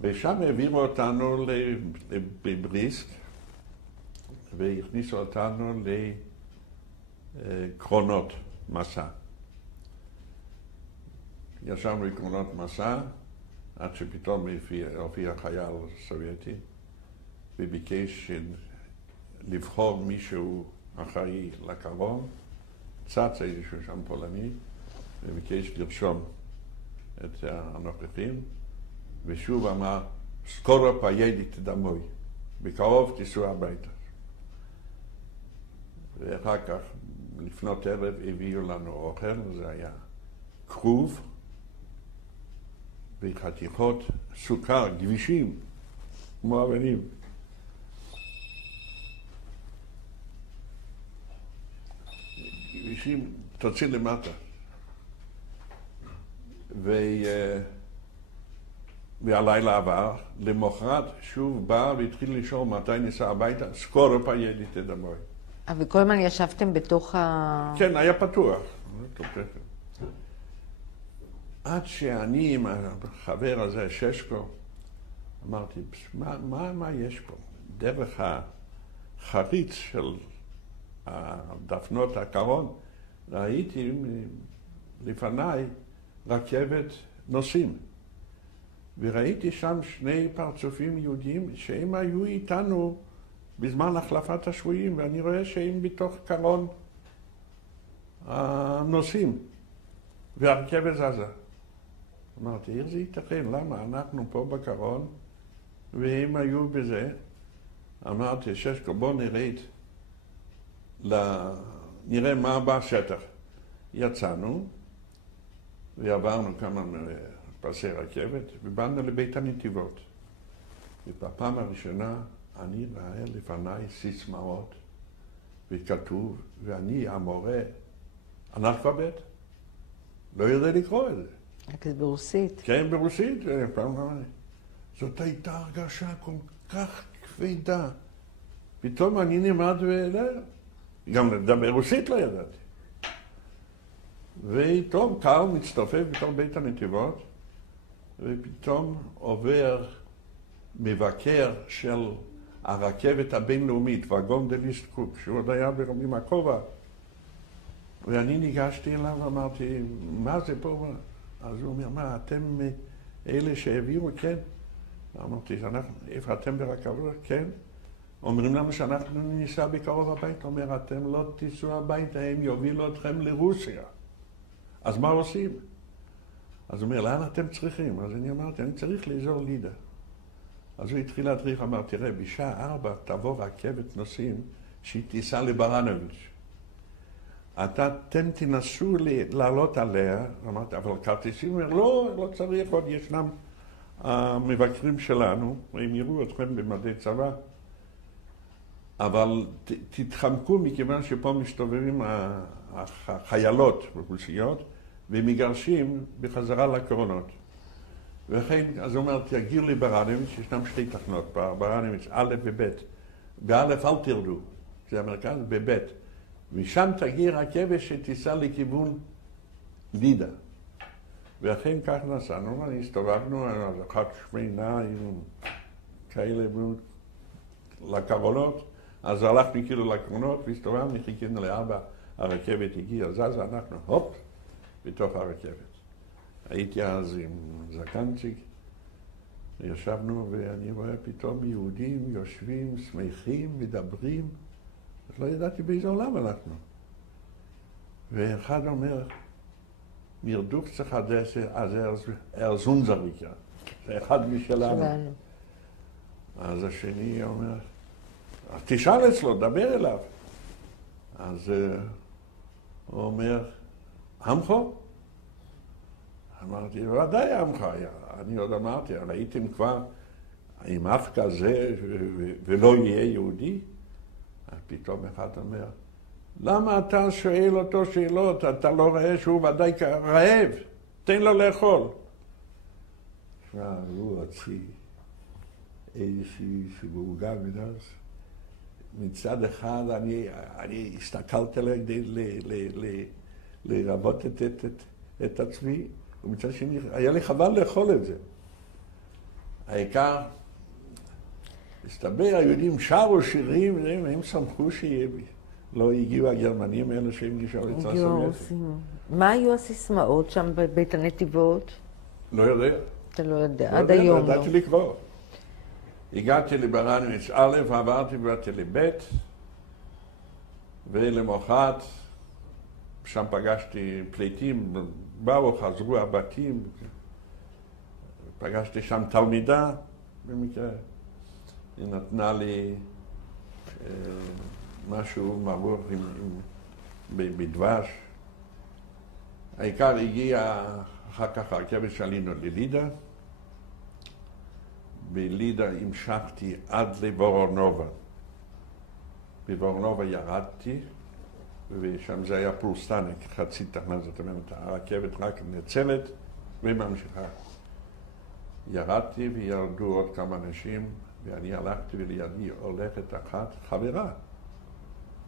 ושם העבירו אותנו לבריסק, והכניסו אותנו לקרונות מסע. ישבנו בקרונות מסע, עד שפתאום הופיע חייל סובייטי, וביקש לבחור מישהו אחראי לקרון, צץ איזשהו שם פולני, וביקש לרשום את הנוכחים, ושוב אמר, סקורו פיידיט דמוי, בקרוב תיסעו הביתה. ואחר כך, לפנות ערב, הביאו לנו אוכל, זה היה כרוב, וחתיכות סוכר, גבישים, כמו אבנים. גבישים, תוציא למטה. והלילה עבר, למחרת שוב בא והתחיל לשאול מתי ניסע הביתה, סקורו פיידיט דמוי. וכל הזמן ישבתם בתוך כן, היה פתוח. עד שאני עם החבר הזה, ששקו, אמרתי, מה יש פה? דרך החריץ של דפנות הקרון, ראיתי לפניי רכבת נוסעים. וראיתי שם שני פרצופים יהודים שהם היו איתנו בזמן החלפת השבויים, ואני רואה שהם בתוך קרון הנוסעים, והרכבת זזה. אמרתי, איך זה ייתכן? למה? אנחנו פה בקרון, והם היו בזה. אמרתי, ששקו, בוא נרד, נראה מה בשטח. יצאנו, ועברנו כמה פסי רכבת, ובאנו לבית הנתיבות. ובפעם הראשונה אני רואה לפניי סיסמאות, וכתוב, ואני המורה, אנאלפבית, לא יודע לקרוא את זה. רק ברוסית. כן, ברוסית, פעם אמרתי. זאת הייתה הרגשה כל כך כבדה. פתאום אני נעמד גם לדבר רוסית לא ידעתי. ופתאום קהל מצטופף בתוך בית הנתיבות, ופתאום עובר מבקר של הרכבת הבינלאומית, ואגון דליסט קוק, שהוא עוד היה עם הכובע. ואני ניגשתי אליו ואמרתי, מה זה פה? אז הוא אומר, מה, אתם אלה שהעבירו? כן. אמרתי, איפה אתם ברכבות? כן. אומרים לנו שאנחנו ניסע בקרוב הביתה. אומר, אתם לא תיסעו הביתה, הם יובילו אתכם לרוסיה. אז מה עושים? אז הוא אומר, לאן אתם צריכים? אז אני אמרתי, אני צריך לאזור לידה. אז הוא התחיל להדריך, אמר, תראה, בשעה 4 תבוא רכבת נוסעים שהיא תיסע לברנוביץ'. אתם תנסו לעלות עליה, אמרתי, אבל כרטיסים, הוא אומר, לא צריך, עוד ישנם המבקרים שלנו, הם יראו אתכם במדי צבא, אבל תתחמקו מכיוון שפה מסתובבים החיילות רוסיות, ומגרשים בחזרה לקרונות. וכן, אז הוא אומר, תגיעו לברנוביץ', ישנם שתי תחנות, ברנוביץ', א' וב'. בא' אל תרדו, זה המרכז, בב'. משם תגיע רכבת שתיסע לכיוון לידה. ואכן כך נסענו, הסתובבנו, אחת שמינה, כאלה לקרונות, אז הלכנו כאילו לקרונות, והסתובבנו, חיכינו לאבא, הרכבת הגיעה, זזה, אנחנו הופ, בתוך הרכבת. הייתי אז עם זקנצ'יק, ישבנו ואני רואה פתאום יהודים יושבים, שמחים, מדברים, אז לא ידעתי באיזה עולם אנחנו. ואחד אומר, מירדוק צריך אז ארזונזריקה, זה אחד משלנו. אז השני אומר, תשאל אצלו, דבר אליו. אז הוא אומר, עמכו? אמרתי, ודאי עמך, אני עוד אמרתי, ראיתם כבר עם אף כזה ולא יהיה יהודי? אז פתאום אחד אומר, למה אתה שואל אותו שאלות? אתה לא רואה שהוא ודאי רעב, תן לו לאכול. תשמע, הוא הוציא איזושהי סיבוגה מנס. מצד אחד אני הסתכלתי עליה כדי לרבות את עצמי, ומצד שני היה לי חבל לאכול את זה. העיקר, הסתבר, היהודים שרו שירים, והם שמחו שלא הגיעו הגרמנים האלה שהם גישו לצד סובייטית. מה היו הסיסמאות שם בבית הנתיבות? לא יודע. אתה לא יודע, עד היום לא. ידעתי לקרוא. הגעתי לברנוביץ' א', עברתי ובאתי לב', ולמחרת שם פגשתי פליטים, באו, חזרו הבתים, פגשתי שם תלמידה במקרה, היא נתנה לי משהו מרור בדבש. העיקר הגיע אחר כך הרכבת שעלינו ללידה. בלידה המשכתי עד לוורנובה. בוורנובה ירדתי, ושם זה היה פלוסטניק, חצי תחנה, זאת אומרת, הרכבת רק נצלת וממשיכה. ירדתי וירדו עוד כמה אנשים, ואני הלכתי ולידי הולכת אחת, חברה,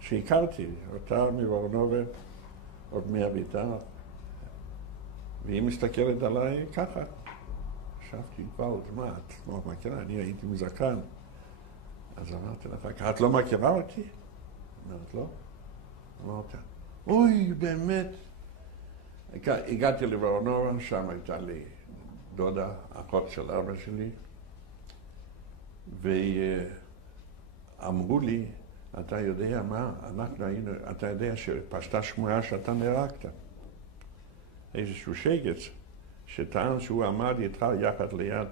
שהכרתי, אותה מוורנובה, עוד מהביתה, והיא מסתכלת עליי ככה. חשבתי כבר, מה, את לא מכירה, אני הייתי מזקן. אז אמרתי לך, את לא מכירה אותי? אמרת, לא. אמרת, אוי, באמת. הגעתי לוורנובה, שם הייתה לי דודה, אחות של אבא שלי, ואמרו לי, אתה יודע מה, אנחנו היינו, אתה יודע שפשטה שמועה שאתה נהרגת. איזשהו שגץ, שטען שהוא עמד איתך יחד ליד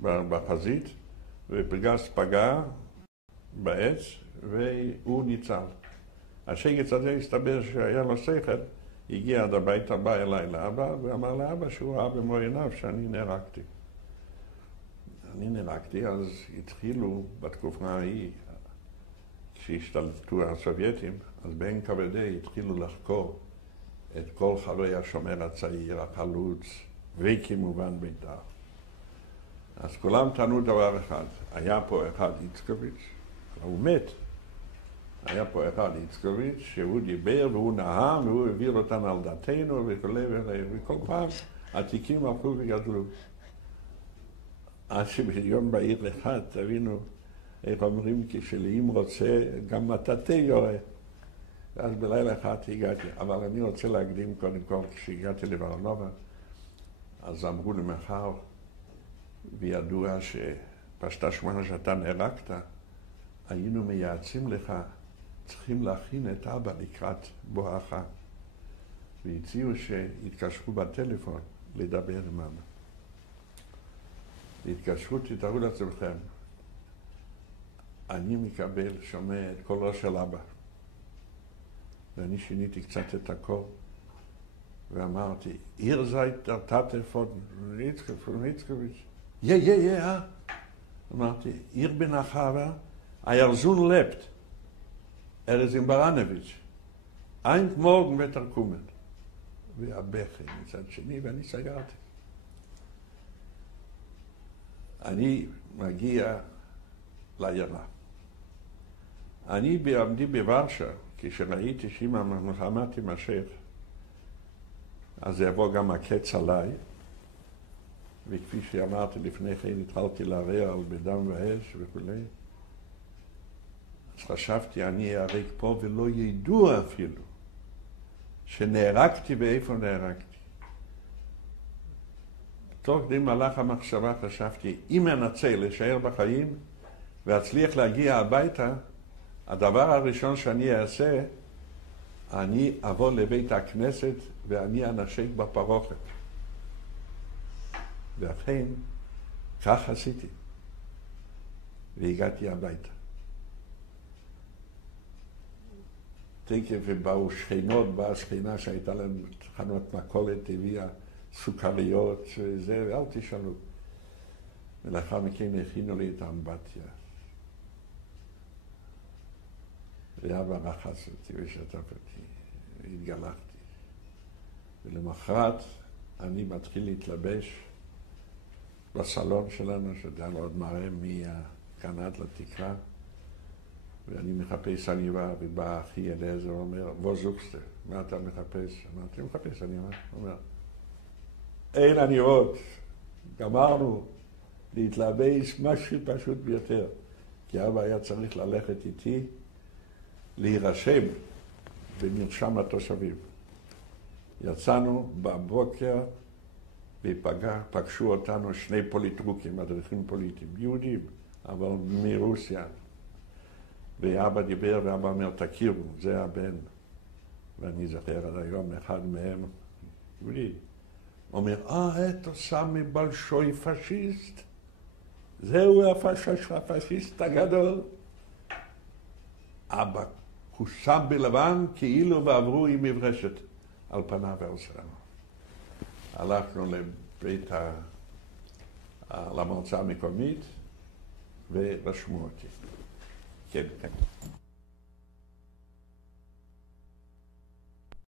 בחזית, ופגז פגע בעץ, והוא ניצל. השגץ הזה הסתבר שהיה לו שכל, הגיע עד הביתה, בא אליי לאבא, ואמר לאבא שהוא ראה במו עיניו שאני נהרגתי. אני נהרגתי, אז התחילו בתקופה ההיא, כשהשתלטו הסובייטים, אז ב-NKVD התחילו לחקור את כל חברי השומר הצעיר, החלוץ, וכמובן בית"ר. אז כולם טענו דבר אחד, היה פה אחד איצקוביץ', הוא מת. היה פה אחד איצקוביץ' שהוא דיבר והוא נהם והוא העביר אותנו על דתנו וכל פעם התיקים הלכו וגדלו. עד שביום בהיר אחד תבינו איך אומרים כשאם רוצה גם מטאטא יורה. ואז בלילה אחד הגעתי, אבל אני רוצה להקדים קודם כל, כשהגעתי לוורנובה, אז אמרו לי מחר, וידוע שפשטה שמועה שאתה נהרגת, היינו מייעצים לך, צריכים להכין את אבא לקראת בואך. והציעו שיתקשרו בטלפון לדבר עם אבא. התקשרו, תתארו לעצמכם, אני מקבל, שומע את קולו של אבא. ואני שיניתי קצת את הקול, ואמרתי, ihr seid der Tate von Itzkowitz. Ja. אמרתי, ihr bin Achava, euer Sohn lebt. ist in Baranowitsch. Ein Morgen wird kommen. והבכי מצד שני, ואני סגרתי. אני מגיע לעיירה. אני בעמדי בוורשה, כשראיתי שאם המלחמה תימשך, אז יבוא גם הקץ עליי, וכפי שאמרתי לפני כן, התחלתי להרע על בדם ואש וכו'. אז חשבתי, אני אהרג פה ולא ידעו אפילו שנהרגתי ואיפה נהרגתי. תוך כדי מהלך המחשבה חשבתי, אם אנצל להישאר בחיים ואצליח להגיע הביתה, הדבר הראשון שאני אעשה, אני אבוא לבית הכנסת ואני אנשק בפרוכת. ואכן, כך עשיתי. והגעתי הביתה. תקף ובאו שכנות, באה שכנה שהייתה להם חנות מכולת, הביאה סוכריות וזה, ואל תשאלו. ולאחר מכן הכינו לי את האמבטיה. ואבא רחץ אותי ושטף אותי, והתגלחתי. ולמחרת אני מתחיל להתלבש בסלון שלנו, שזה היה עוד מראה מהכנד לתקרה, ואני מחפש עניבה, ובא אחי אליעזר ואומר, בוא זוכסטר, מה אתה מחפש? אמרתי, מחפש עניבה. הוא אומר, אין עניבות, גמרנו. להתלבש משהו פשוט ביותר. כי אבא היה צריך ללכת איתי, להירשם במרשם התושבים. יצאנו בבוקר ופגשו אותנו שני פוליטרוקים, מדריכים פוליטיים, יהודים, אבל מרוסיה. ואבא דיבר ואבא אומר, תכירו, זה הבן. ואני זוכר עד היום אחד מהם, יהודי, אומר, אתו סמי בלשוי פשיסט. זהו הפשיסט הגדול. אבא הושם בלבן כאילו ועברו עם מברשת על פניו ועל הלכנו לבית למועצה המקומית ורשמו אותי. כן, כן.